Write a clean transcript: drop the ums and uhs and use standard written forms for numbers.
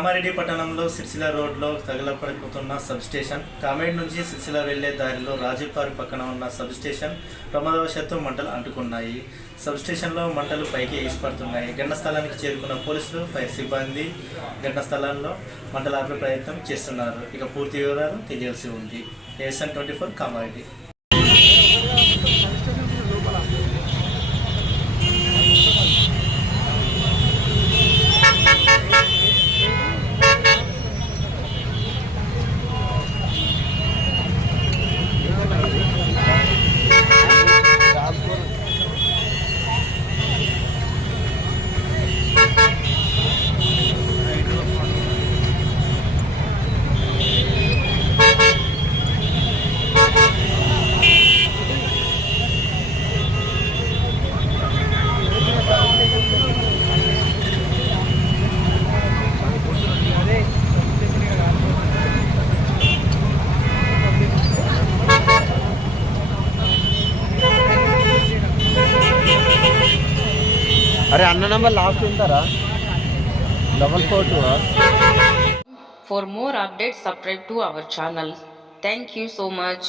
కామారెడ్డి పట్టణంలో సిరిసిల్ల రోడ్లో తగలపడిపోతున్న సబ్స్టేషన్. కామారెడ్డి నుంచి సిరిసిల్ల వెళ్లే దారిలో రాజీవ్ పార్క్ పక్కన ఉన్న సబ్స్టేషన్ ప్రమాదవశాత్తు మంటలు అంటుకున్నాయి. సబ్స్టేషన్లో మంటలు పైకి ఎగిసిపడుతున్నాయి. ఘటనా స్థలానికి చేరుకున్న పోలీసులు, ఫైర్ సిబ్బంది ఘటనా స్థలాల్లో మంటలు ఆపే ప్రయత్నం చేస్తున్నారు. ఇక పూర్తి వివరాలు తెలియాల్సి ఉంది. ASN 24 కామారెడ్డి. अरे अन्न number last उंटारा 442. For more updates, subscribe to our channel. Thank you so much.